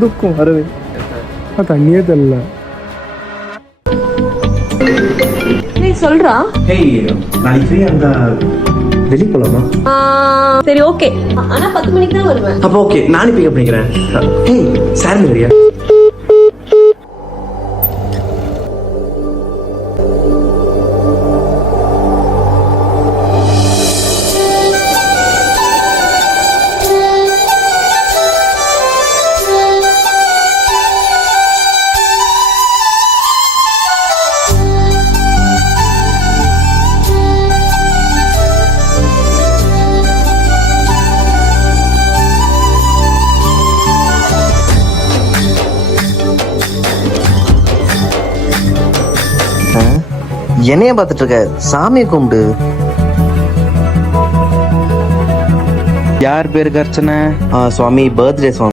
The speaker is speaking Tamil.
துக்கம் வரவே தண்ணியே தெரியல. சொல்றா. நாளைக்கு ஃப்ரீயா இருந்தா வெளியே போலாமா? சரி ஓகே, ஆனா 10 மணிக்கு தான் வருவேன். அப்போ ஓகே, நானே பிக்கப் பண்ணிக்கிறேன். ஹேய் சார் வரியா? என்னைய பார்த்துட்டு இருக்க, சாமியை கும்பிடு. யார் பேருக்கு அர்ச்சனை? சுவாமி பர்த்டே சுவாமி.